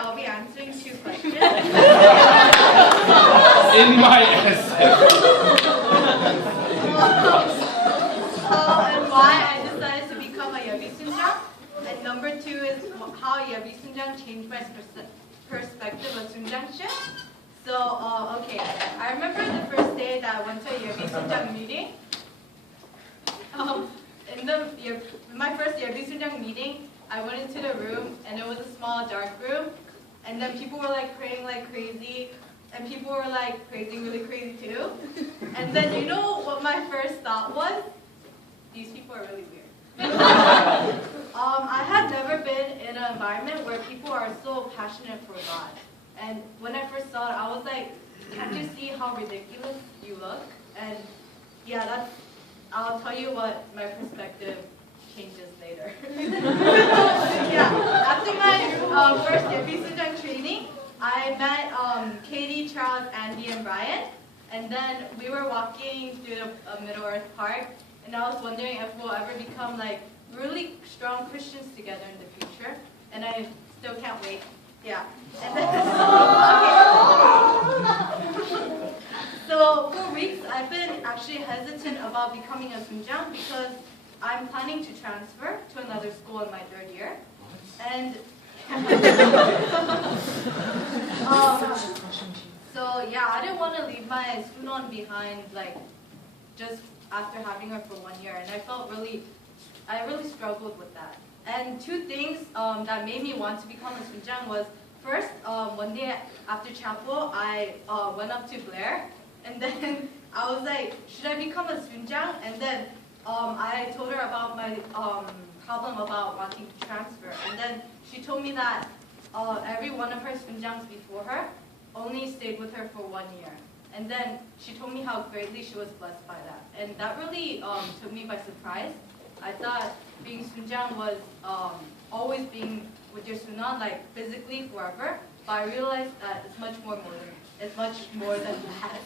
I'll be answering 2 questions. In my essay. And why I decided to become a YBSJ. And number 2 is how YBSJ changed my perspective of sunjangship. So, okay, I remember the first day that I went to a YBSJ meeting. In my first YBSJ meeting, I went into the room and it was a small dark room. And then people were like praying like crazy. And people were like praising really crazy too. And then you know what my first thought was? These people are really weird. I had never been in an environment where people are so passionate for God. And when I first saw it, I was like, can't you see how ridiculous you look? And yeah, I'll tell you what my perspective changes later. Yeah, after my first YBSJ training, I met Katie, Charles, Andy, and Brian. And then we were walking through the Middle Earth Park, and I was wondering if we'll ever become like really strong Christians together in the future. And I still can't wait. Yeah. And then, okay. So for weeks, I've been actually hesitant about becoming a sunjang because I'm planning to transfer to another school in my 3rd year. And so yeah, I didn't want to leave my Sunon behind like just after having her for 1 year, and I really struggled with that. And 2 things that made me want to become a sunjang was first, one day after chapel, I went up to Blair, and then I was like, should I become a sunjang? And then I told her about my problem about wanting to transfer, and then she told me that every one of her sunjangs before her only stayed with her for 1 year. And then she told me how greatly she was blessed by that. And that really took me by surprise. I thought being sunjang was always being with your sunan, like physically forever. But I realized that it's much more than that.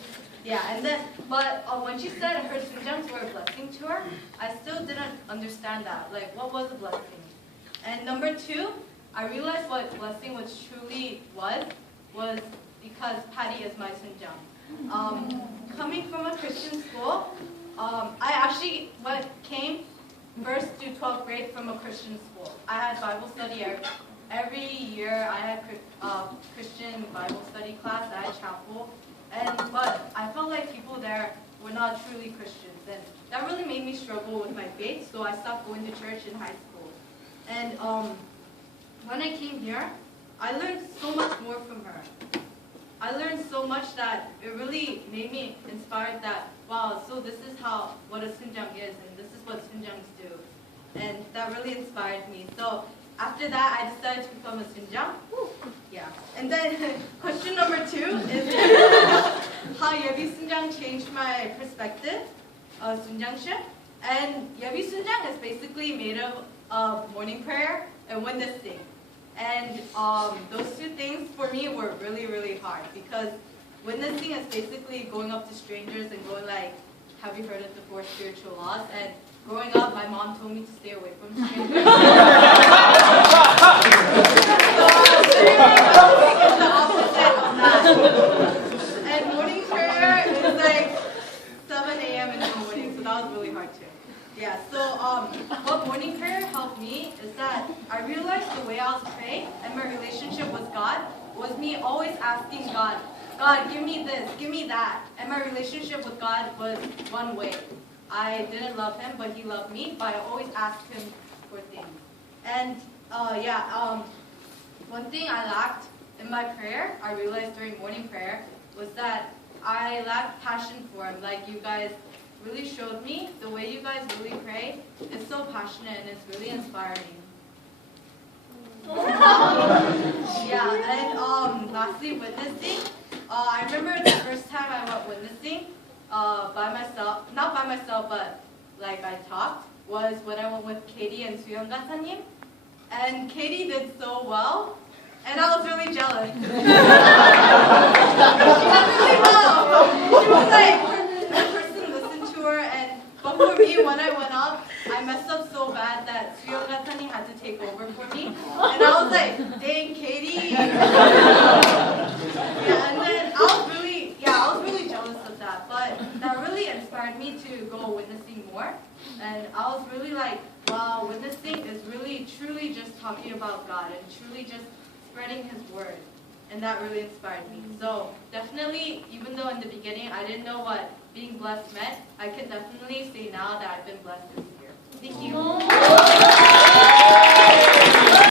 Yeah, and then, but when she said her sunjangs were a blessing to her, I still didn't understand that. Like, what was a blessing? And number 2, I realized what blessing truly was because Patty is my sunjang. Coming from a Christian school, I actually came first to 12th grade from a Christian school. I had Bible study every year. I had Christian Bible study class. I had chapel, but I felt like people there were not truly Christians, and that really made me struggle with my faith. So I stopped going to church in high school. And when I came here, I learned so much more from her. I learned so much that it really made me inspired that, wow, so this is what a sunjang is, and this is what sunjangs do. And that really inspired me. So after that, I decided to become a sunjang. Yeah. And then question number 2 is how YBSJ changed my perspective of sunjangship. And YBSJ is basically made up of morning prayer and witnessing. And those 2 things for me were really, really hard because witnessing is basically going up to strangers and going like, have you heard of the 4 spiritual laws? And growing up, my mom told me to stay away from strangers. So it's the opposite of that. And morning prayer is like 7 a.m. in the morning, so that was really hard too. Yeah, so what morning prayer helped me is that I realized the way I was praying and my relationship with God was me always asking God, God, give me this, give me that. And my relationship with God was one way. I didn't love him, but he loved me, but I always asked him for things. And one thing I lacked in my prayer, I realized during morning prayer, was that I lacked passion for him. Like you guys really showed me, the way you guys really pray is so passionate and it's really inspiring. Yeah, and lastly, witnessing. I remember the first time I went witnessing by myself, not by myself, but like I talked, was when I went with Katie and Yeon Gatanim. And Katie did so well, and I was really jealous. She did really well. She was like, that person listened to her, but for me, when I went up, I messed up so bad that Yeon Gatanim had to take over for me. And I was like, dang, Katie. inspired me to go witnessing more. And I was really like, wow, witnessing is really truly just talking about God and truly just spreading His word. And that really inspired me. So definitely, even though in the beginning I didn't know what being blessed meant, I can definitely say now that I've been blessed this year. Thank you.